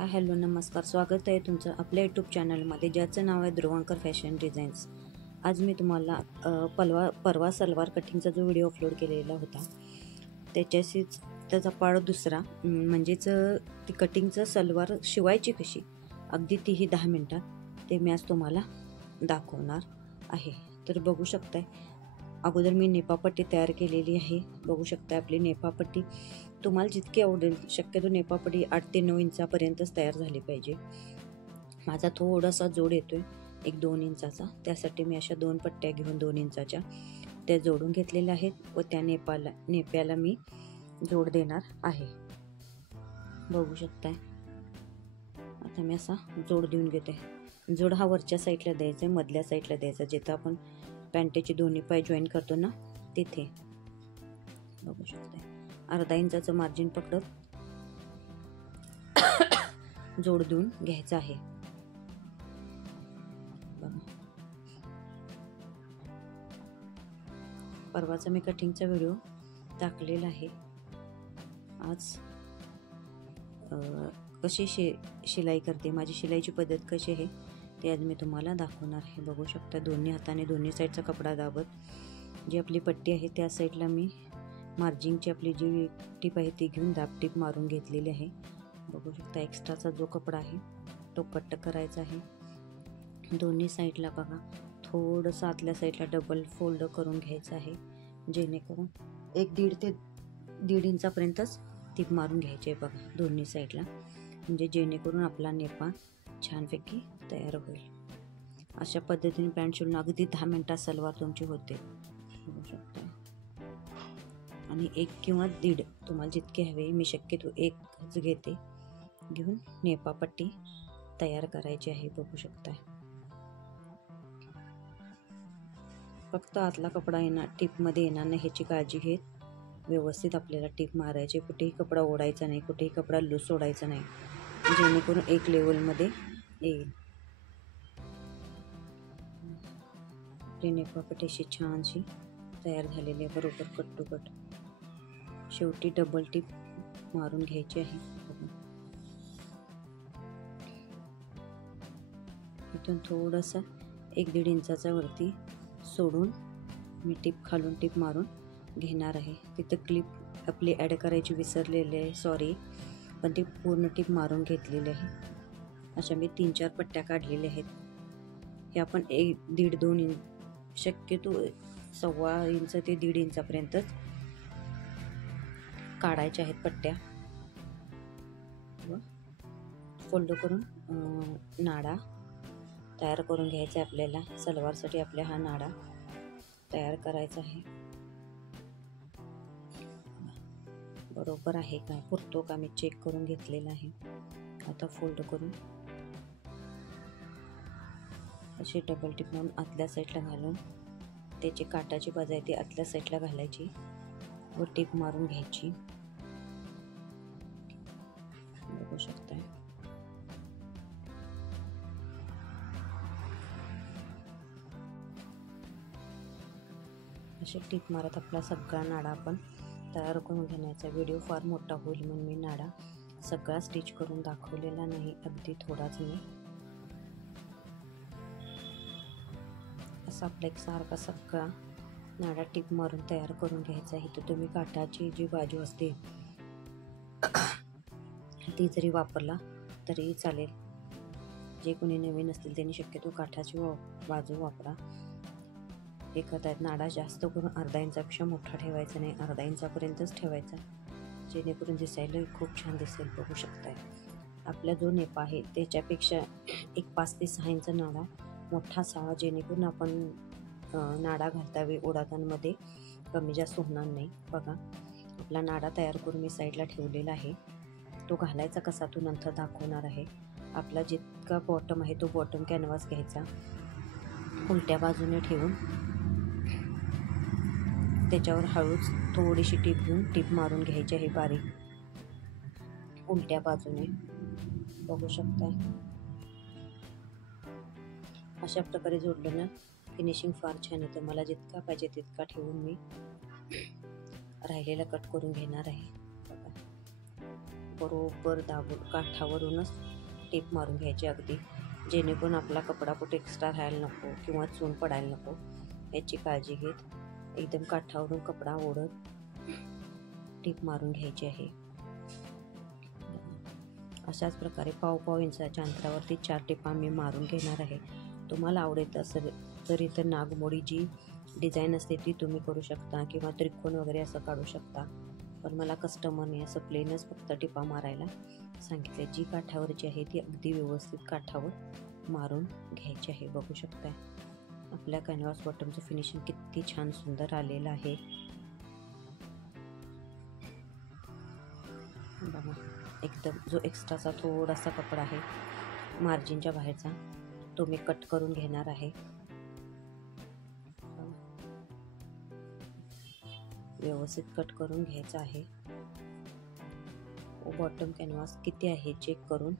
Hi hello नमस्कार, स्वागत आहे तुमचं आपल्या यूट्यूब चॅनलमध्ये ज्याचं नाव आहे ध्रुवांकर फॅशन डिझाईन्स। आज मी तुम्हाला परवा सलवार कटिंगचा जो व्हिडिओ अपलोड केलेला होता त्याच्याशीच त्याचा पार्ट दुसरा, म्हणजेच ती कटिंगचं सलवार शिवायची कशी अगदी तीही 10 मिनटात ते मी आज तुम्हाला दाखवणार आहे। तर बघू शकताय, अगोदर मी नेपापट्टी तयार केलेली आहे। बघू शकता आपली नेपापट्टी तुम्हाला जितकी आवडेल, शक्यतो नेपापट्टी 8 ते 9 इंचापर्यंतच तयार झाली पाहिजे। माझा थोडासा जोड येतोय 1-2 इंचाचा, त्यासाठी मी अशा 2 पट्ट्या घेऊन 2 इंचाच्या त्या जोडून घेतलेल्या आहेत व त्या नेप्याला मी जोड देणार आहे। बघू शकताय, आता मी असा जोड देऊन घेते। जोड हा वरच्या साईडला द्यायचा, मधल्या साईडला द्यायचा, जिथं आपण पॅन्टचे दोन्ही पाय जॉईन करतो ना तिथे। बघू शकताय, अर्धा इंचाचं मार्जिन पकडत जोड देऊन घ्यायचा आहे। बघा, परवाचा मी कटिंगचा व्हिडिओ टाकलेला आहे। आज कशी शिलाई करते, माझी शिलाईची पद्धत कशी आहे ते आज मी तुम्हाला दाखवणार आहे। बघू शकता, दोन्ही हाताने दोन्ही साईडचा कपडा दाबत जी आपली पट्टी आहे त्या साईडला मी मार्जिनची आपली जी टीप आहे ती घेऊन दाब टीप मारून घेतलेली आहे। बघू शकता, एक्स्ट्राचा जो कपडा आहे तो कट करायचा आहे। दोन्ही साईडला बघा थोडंसं आतल्या साईडला डबल फोल्ड करून घ्यायचं आहे, जेणेकरून 1-1.5 ते 1.5 इंचापर्यंतच टीप मारून घ्यायची आहे बघा दोन्ही साईडला, म्हणजे जेणेकरून आपला नेपा छानपैकी तयार होईल। अशा पद्धतीने पॅन्ट शिवून अगदी 10 मिनटात सलवार तुमची होते। बघू शकता, आणि 1 किंवा 1.5 तुम्हाला जितके हवे, मी शक्यतो 1च घेते, घेऊन नेपापट्टी तयार करायची आहे। बघू शकता, फक्त आतला कपडा टीपमध्ये येणार नाही ह्याची काळजी घेत व्यवस्थित आपल्याला टीप मारायची। कुठेही कपडा ओढायचा नाही, कुठेही कपडा लूज सोडायचा नाही, जेणेकरून एक लेवलमध्ये येईल। नेपापट्टी अशी छानशी तयार झालेली आहे, बरोबर कट टू कट। शेवटी डबल टीप मारून घ्यायची आहे। इथून थोडासा 1-1.5 इंचाचा वरती सोडून मी टीप खालून टीप मारून घेणार आहे। तिथं क्लिप आपली ॲड करायची विसरलेली आहे, सॉरी, पण ती पूर्ण टीप मारून घेतलेली आहे। अशा मी 3-4 पट्ट्या काढलेल्या आहेत। हे आपण 1-1.5-2 इंच, शक्यतो 1.25 इंच ते 1.5 इंचापर्यंतच काढायच्या आहेत पट्ट्या। व फोल्ड करून नाडा तयार करून घ्यायचा आहे आपल्याला। सलवारसाठी आपल्या हा नाडा तयार करायचा आहे। बरोबर आहे का, पुरतो का, मी चेक करून घेतलेला आहे। आता फोल्ड करून अशी डबल टिप मारून आतल्या साईडला घालून त्याची काटाची बाजू आहे ती आतल्या साईडला घालायची व टिप मारून घ्यायची। बघू शकताय, अशी टीप मारत आपला सगळा नाडा आपण तयार करून घेण्याचा। व्हिडिओ फार मोठा होईल म्हणून मी नाडा सगळा स्टिच करून दाखवलेला नाही, अगदी थोडाच मी असा आपला एक सारखा सगळा नाडा टीप मारून तयार करून घ्यायचा आहे। तर तुम्ही काठाची जी बाजू असते ती जरी वापरला तरी चालेल, जे कोणी नवीन असतील त्यांनी शक्यतो काठाची बाजू वापरा। हे करतायत, नाडा जास्त करून अर्धा इंचापेक्षा मोठा ठेवायचा नाही, अर्धा इंचापर्यंतच ठेवायचा, जेणेकरून दिसायला खूप छान दिसेल। बघू शकताय, आपला जो नेपा आहे त्याच्यापेक्षा एक 5 ते 6 इंच नाडा मोठा असावा, जेणेकरून आपण नाडा घालता वेळी ओढातांमध्ये कमी जास्त होणार नाही। बघा, आपला नाडा तयार करून मी साईडला ठेवलेला आहे, तो घालायचा कसा तो नंतर दाखवणार आहे। आपला जितका बॉटम आहे तो बॉटम कॅनव्हास घ्यायचा, उलट्या बाजूने ठेवून त्याच्यावर हळूच थोडीशी टीप घेऊन टीप मारून घ्यायची आहे बारीक उलट्या बाजूने। बघू शकताय, अशा प्रकारे जोडलं ना फिनिशिंग फार छान येतं। मला जितका पाहिजे तितका ठेवून मी राहिलेला कट करून घेणार आहे। बघा, बरोबर दाबून काठावरूनच टीप मारून घ्यायची अगदी, जेणेकरून आपला कपडा कुठे एक्स्ट्रा राहायला नको किंवा चून पडायला नको याची काळजी घेत एकदम काठावरून कपडा ओढत टीप मारून घ्यायची आहे. अशाच प्रकारे पाव इंचाच्या अंतरावरती 4 टिपा मी मारून घेणार आहे. तुम्हाला आवडत असेल तर इथं नागमोडी जी डिझाईन असते ती तुम्ही करू शकता किंवा त्रिकोण वगैरे असं काढू शकता, पण मला कस्टमरने असं प्लेनच फक्त टिपा मारायला सांगितले. जी काठावरची आहे ती अगदी व्यवस्थित काठावर मारून घ्यायची आहे. बघू शकताय आपल्या कॅनव्हास बॉटमचं फिनिशिंग किती छान सुंदर आलेलं आहे. बघा, एकदम जो एक्स्ट्राचा थोडासा कपडा आहे मार्जिनच्या बाहेरचा तो मी कट करून घेणार आहे. व्यवस्थित कट करून घ्यायचा आहे. बॉटम कॅनव्हास किती आहे चेक करून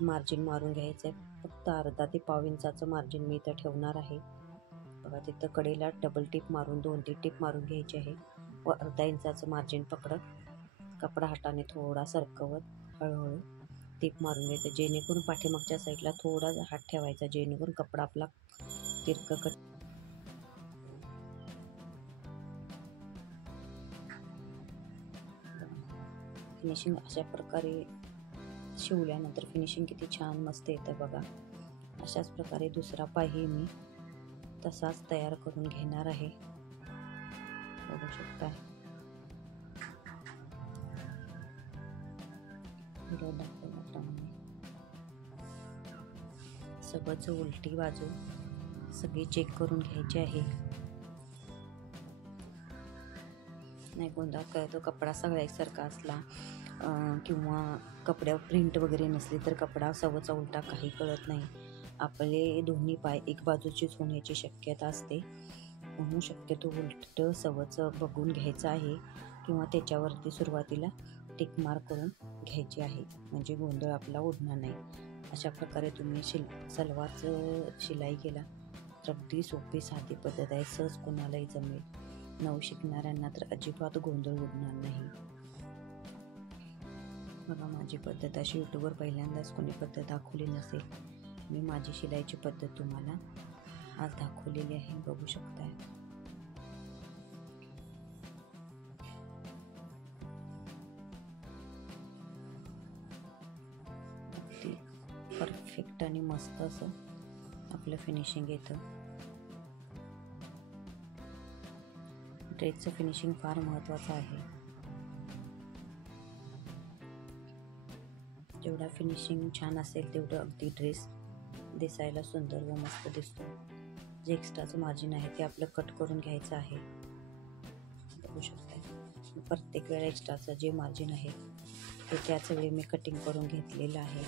मार्जिन मारून घ्यायचं आहे. फक्त अर्धा ते पाव इंचाचं मार्जिन मी इथं ठेवणार आहे. बघा, तिथं कडेला डबल टिप मारून 2-3 टिप मारून घ्यायची आहे व अर्धा इंचाचं मार्जिन पकडत कपडा हाताने थोडा सरकवत हळूहळू टिप मारून घ्यायचं, जेणेकरून पाठीमागच्या साईडला थोडा हात ठेवायचा, जेणेकरून कपडा आपला तिरकं कट. फिनिशिंग अशा प्रकारे शिवल्यानंतर फिनिशिंग किती छान मस्त येतं बघा. अशाच प्रकारे दुसरा पायही मी तसाच तयार करून घेणार आहे. बघू शकता दाखवल्याप्रमाणे सगळंच उलटी बाजू सगळी चेक करून घ्यायची आहे. नाही गोंधळ काय तो कपडा सगळा एकसारखा असला किंवा कपड्यावर प्रिंट वगैरे नसली तर कपडा सवचा उलटा काही कळत नाही. आपले दोन्ही पाय एक बाजूचीच होण्याची शक्यता असते, म्हणून शक्यतो उलट सवचं बघून घ्यायचं आहे किंवा त्याच्यावरती सुरुवातीला टिक मार्क करून घ्यायची आहे, म्हणजे गोंधळ आपला उडणार नाही. अशा प्रकारे तुम्ही सलवारचं शिलाई केला तर अगदी सोपी साधी पद्धत आहे, सहज कोणालाही जमेल. नऊ शिकणाऱ्यांना तर अजिबात गोंधळ उडणार नाही. बघा, माझी पद्धत अशी यूट्यूबवर पहिल्यांदाच कोणी पद्धत दाखवली नसेल. मी माझी शिलाईची पद्धत तुम्हाला आज दाखवलेली आहे. बघू शकताय अगदी परफेक्ट आणि मस्त असं आपलं फिनिशिंग येतं. ड्रेसचं फिनिशिंग फार महत्त्वाचं आहे. जेवढा फिनिशिंग छान असेल तेवढं अगदी ड्रेस दिसायला सुंदर व मस्त दिसतो. जे एक्स्ट्राचं मार्जिन आहे ते आपलं कट करून घ्यायचं आहे. बघू शकता प्रत्येक वेळा एक्स्ट्राचं जे मार्जिन आहे ते त्याच वेळी मी कटिंग करून घेतलेलं आहे.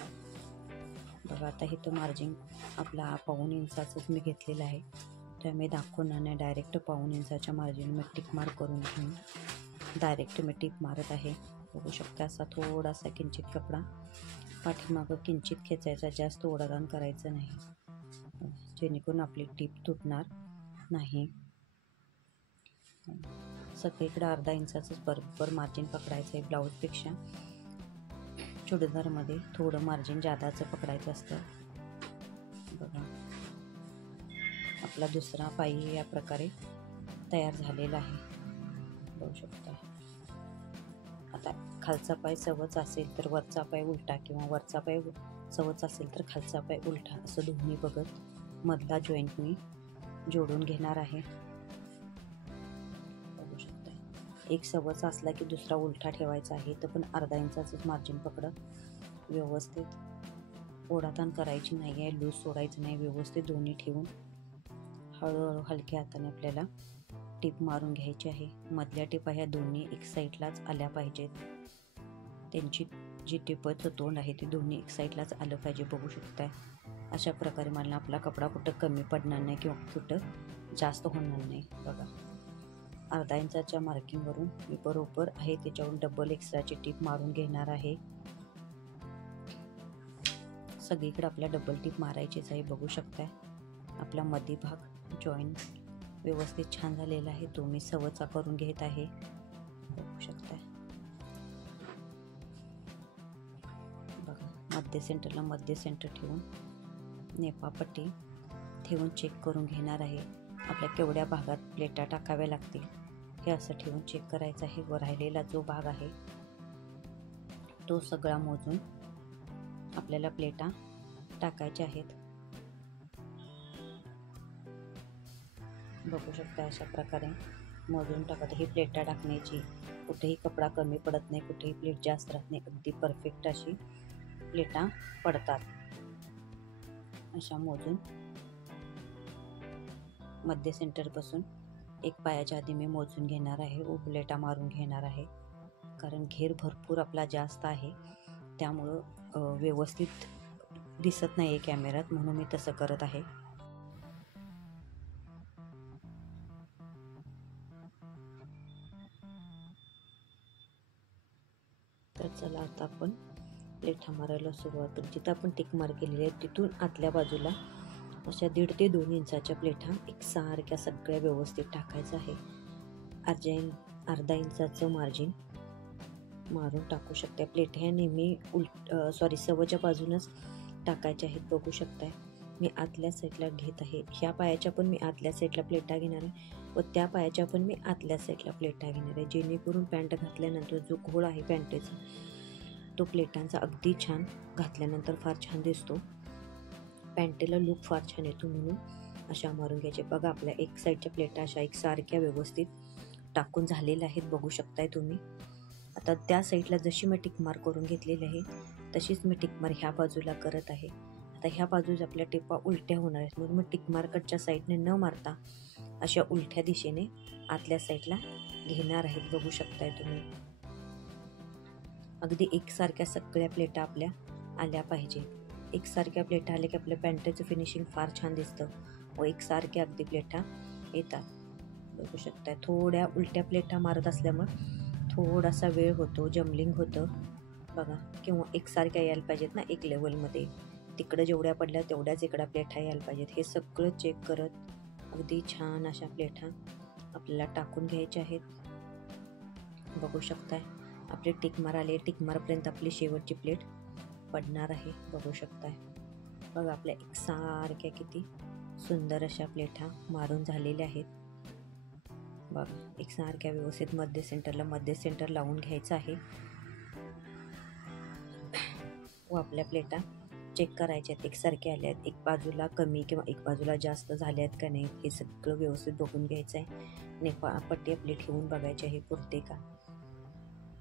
बघा, आता इथं मार्जिन आपला 1.25 इंचाचंच मी घेतलेलं आहे, त्यामुळे दाखवणार नाही. डायरेक्ट 1.25 इंचाच्या मार्जिन मी टिप मार्क करून घेऊन डायरेक्ट मी टिप मारत आहे. बघू शकता असा थोडासा किंचित कपडा पाठीमागं किंचित खेचायचा, जास्त ओढादान करायचं नाही, जेणेकरून आपली टीप तुटणार नाही. सगळीकडे अर्धा इंचाचंच बरोबर मार्जिन पकडायचं आहे. ब्लाऊजपेक्षा चुडीदारमध्ये थोडं मार्जिन जादाचं पकडायचं असतं. बघा, आपला दुसरा पायही या प्रकारे तयार झालेला आहे. बघू शकता. आता खालचा पाय सवच असेल तर वरचा पाय उलटा किंवा वरचा पाय सवच असेल तर खालचा पाय उलटा असं दोन्ही बघत मधला जॉईंट मी जोडून घेणार आहे. बघू शकता. एक सवच असला की दुसरा उलटा ठेवायचा आहे, तर पण अर्धा इंचाचंच मार्जिन पकडत व्यवस्थित ओढाताण करायची नाही आहे, लूज सोडायचं नाही. व्यवस्थित दोन्ही ठेवून हळूहळू हलक्या हाताने आपल्याला टीप मारून घ्यायची आहे. मधल्या टिपा ह्या दोन्ही एक साईडलाच आल्या पाहिजेत. त्यांची जी टिपचं तोंड आहे ते दोन्ही एक साईडलाच आलं पाहिजे. बघू शकताय अशा प्रकारे मला आपला कपडा कुठं कमी पडणार नाही किंवा कुठं जास्त होणार नाही. बघा, अर्धा इंचाच्या मार्किंगवरून मी बरोबर आहे त्याच्यावरून डबल एक्स्ट्राची टीप मारून घेणार आहे. सगळीकडे आपल्या डबल टीप मारायचीच आहे. बघू शकताय आपला मधी भाग जॉईंट व्यवस्थित छान झालेला आहे, तो मी सवचा करून घेत आहे. बघू शकताय बघा मध्य सेंटरला मध्य सेंटर ठेवून नेपापट्टी ठेवून चेक करून घेणार आहे. आपल्या केवढ्या भागात प्लेटा टाकाव्या लागतील हे असं ठेवून चेक करायचं आहे. व राहिलेला जो भाग आहे तो सगळा मोजून आपल्याला प्लेटा टाकायच्या आहेत. बघू शकता अशा प्रकारे मोजून टाकत ही प्लेटा टाकण्याची कुठेही कपडा कमी पडत नाही, कुठेही प्लेट जास्त राहत नाही, अगदी परफेक्ट अशी प्लेटा पडतात. अशा मोजून मध्य सेंटरपासून एक पायाच्या आधी मी मोजून घेणार आहे व प्लेटा मारून घेणार आहे. कारण घेर भरपूर आपला जास्त आहे त्यामुळं व्यवस्थित दिसत नाही आहे कॅमेऱ्यात, म्हणून मी तसं करत आहे. तर चला आता आपण प्लेटा मारायला सुरुवात करू. जिथं आपण टिक मार केलेली आहे तिथून आतल्या बाजूला अशा 1.5 ते 2 इंचाच्या प्लेटा एकसारख्या सगळ्या व्यवस्थित टाकायचं आहे. अर्धा इंचाचं मार्जिन मारून टाकू शकता. प्लेट ह्या नेहमी सव्वाच्या बाजूनच टाकायच्या आहेत. बघू शकताय मी आतल्या साईडला घेत आहे. ह्या पायाच्या पण मी आतल्या साईडला प्लेटा घेणार आहे व त्या पायाच्या पण मी आतल्या साईडला प्लेटा घेणार आहे, जेणेकरून पॅन्ट घातल्यानंतर जो घोळ आहे पॅन्टेचा तो प्लेटांचा अगदी छान घातल्यानंतर फार छान दिसतो. पॅन्टेला लुक फार छान येतो, म्हणून अशा मारून घ्यायचे. बघा आपल्या एक साईडच्या प्लेटा अशा एकसारख्या व्यवस्थित टाकून झालेल्या आहेत, बघू शकताय तुम्ही. आता त्या साईडला जशी मी टिकमार करून घेतलेली आहे तशीच मी टिकमार ह्या बाजूला करत आहे. आता ह्या बाजूला आपल्या टिपा उलट्या होणार आहेत, म्हणून मी टिकमार्कटच्या साईडने न मारता अशा उलट्या दिशेने आतल्या साईडला घेणार आहेत. बघू शकताय तुम्ही. अगदी एकसारख्या सगळ्या प्लेटा आपल्या आल्या पाहिजे. एकसारख्या प्लेटा आल्या की आपल्या पॅन्टचं फिनिशिंग फार छान दिसतं व एकसारख्या अगदी प्लेटा येतात. बघू शकताय थोड्या उलट्या प्लेटा मारत असल्यामुळे थोडासा वेळ होतो, जमलिंग होतं बघा. किंवा एकसारख्या यायला पाहिजेत ना, एक लेवलमध्ये. तिकडं जेवढ्या पडल्या तेवढ्याच इकडं प्लेटा यायला पाहिजेत. हे सगळं चेक करत अगदी छान अशा प्लेटा आपल्याला टाकून घ्यायच्या आहेत. बघू शकताय आपले टिकमार आले. टिकमारपर्यंत आपली शेवटची प्लेट पडणार आहे. बघू शकताय. बघा आपल्या एकसारख्या किती सुंदर अशा प्लेटा मारून झालेल्या आहेत. बघा एकसारख्या व्यवस्थित मध्य सेंटर लावून घ्यायचं आहे व आपल्या प्लेटा चेक करायच्या आहेत एकसारख्या आल्या आहेत. एक बाजूला कमी किंवा एक बाजूला जास्त झाल्या आहेत का नाही हे सगळं व्यवस्थित बघून घ्यायचं आहे. नेपापट्टी आपली ठेवून बघायची आहे पुरते का.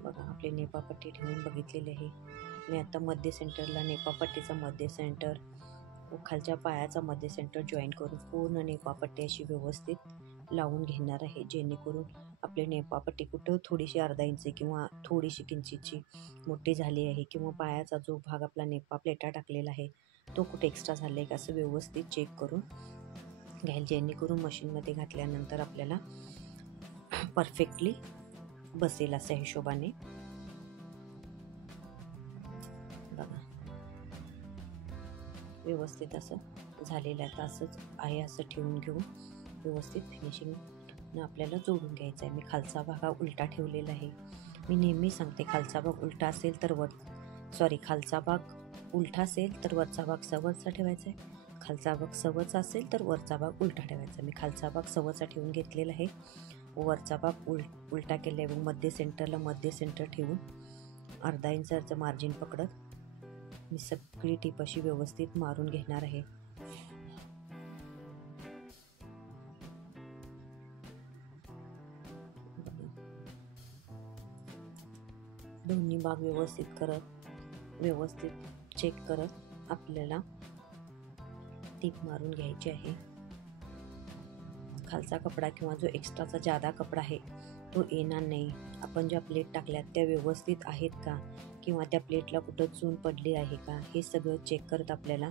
बघा आपली नेपापट्टी ठेवून बघितलेली आहे मी. आता मध्य सेंटरला नेपापट्टीचा मध्य सेंटर व खालच्या पायाचा मध्य सेंटर जॉईन करून पूर्ण नेपापट्टी अशी व्यवस्थित लावून घेणार आहे, जेणेकरून आपली नेपापट्टी कुठं थोडीशी अर्धा इंची किंवा थोडीशी किंचीची मोठी झाली आहे किंवा पायाचा जो भाग आपला नेपा प्लेटा टाकलेला आहे तो कुठे एक्स्ट्रा झाला आहे का असं व्यवस्थित चेक करून घ्यायला, जेणेकरून मशीनमध्ये घातल्यानंतर आपल्याला परफेक्टली बसेल अशा हिशोबाने. बघा व्यवस्थित असं झालेलं आहे. असंच आहे असं ठेवून घेऊन व्यवस्थित फिनिशिंग आपल्याला जोडून घ्यायचं आहे. मी खालचा भाग उलटा ठेवलेला आहे. मी नेहमी सांगते खालचा भाग उलटा असेल तर खालचा भाग उलटा असेल तर वरचा भाग सवरचा ठेवायचा आहे. खालचा भाग सवरचा असेल तर वरचा भाग उलटा ठेवायचा. मी खालचा भाग सवरचा ठेवून घेतलेला आहे, वरचा भाग उलटा केला आहे. मध्य सेंटर ठेवून अर्धा इंचाचं मार्जिन पकडत मी सगळी टीप अशी व्यवस्थित मारून घेणार आहे. दोन्ही भाग व्यवस्थित चेक करत आपल्याला टीप मारून घ्यायची आहे. खालचा कपडा किंवा जो एक्स्ट्राचा जादा कपडा आहे तो येणार नाही. आपण ज्या प्लेट टाकल्यात त्या व्यवस्थित आहेत का किंवा त्या प्लेटला कुठं चून पडली आहे का हे सगळं चेक करत आपल्याला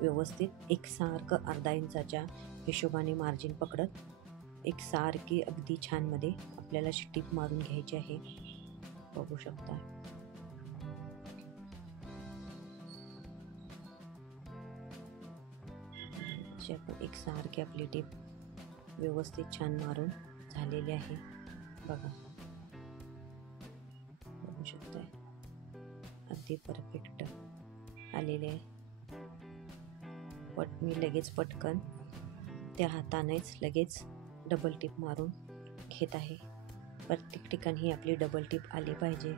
व्यवस्थित एकसारखं अर्धा इंचाच्या हिशोबाने मार्जिन पकडत एकसारखी अगदी छानमध्ये आपल्याला टीप मारून घ्यायची आहे. बघू शकता. एकसारखी आपली टीप व्यवस्थित छान मारून झालेली आहे. बघा बघू शकताय अगदी परफेक्ट आलेले आहे. मी लगेच पटकन त्या हातानेच लगेच डबल टिप मारून घेत आहे. प्रत्येक ठिकाणी आपली डबल टिप आली पाहिजे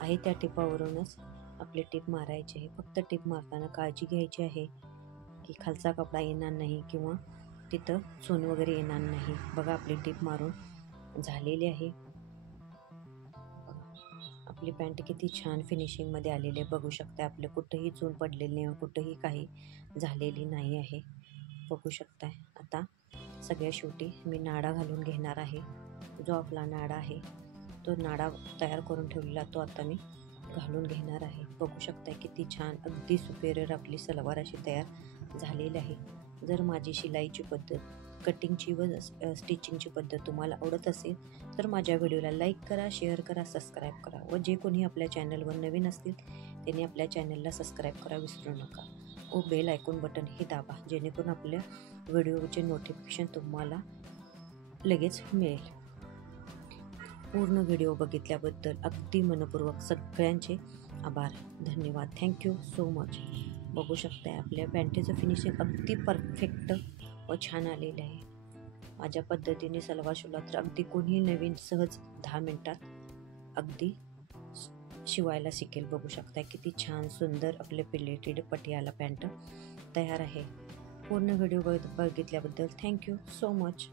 आहे. त्या टिपावरूनच आपली टिप मारायची आहे. फक्त टिप मारताना काळजी घ्यायची आहे की खालचा कपडा येणार नाही किंवा तिथं चून वगैरे येणार नाही. बघा आपली टिप मारून झालेली आहे. आपली पॅन्ट किती छान फिनिशिंगमध्ये आलेली आहे. बघू शकता आपलं कुठंही चून पडलेली नाही, कुठंही काही झालेली नाही आहे. बघू शकताय. आता सगळ्या शेवटी मी नाडा घालून घेणार आहे. जो आपला नाडा आहे तो नाडा तयार करून ठेवलेला तो आता मी घालून घेणार आहे. बघू शकताय किती छान अगदी सुपेरियर आपली सलवार अशी तयार झालेली आहे. जर माझी शिलाईची पद्धत, कटिंगची व स्टिचिंगची पद्धत तुम्हाला आवडत असेल तर माझ्या व्हिडिओला लाईक करा, शेअर करा, सबस्क्राईब करा व जे कोणी आपल्या चॅनलवर नवीन असतील त्यांनी आपल्या चॅनलला सबस्क्राईब करा विसरू नका व बेल आयकॉन बटन हे दाबा, जेणेकरून आपल्या व्हिडिओचे नोटिफिकेशन तुम्हाला लगेच मिळेल. पूर्ण व्हिडिओ बघितल्याबद्दल अगदी मनपूर्वक सगळ्यांचे आभार, धन्यवाद. Thank you so much. बघू शकताय आपल्या पॅन्टीचं फिनिशिंग अगदी परफेक्ट व छान आलेलं आहे. माझ्या पद्धतीने सलवार शिवला तर अगदी कोणी नवीन सहज 10 मिनिटात अगदी शिवायला शिकेल. बघू शकताय किती छान सुंदर आपले प्लेटेड पटियाला पॅन्ट तयार आहे. पूर्ण व्हिडिओ बघितल्याबद्दल थँक्यू सो मच.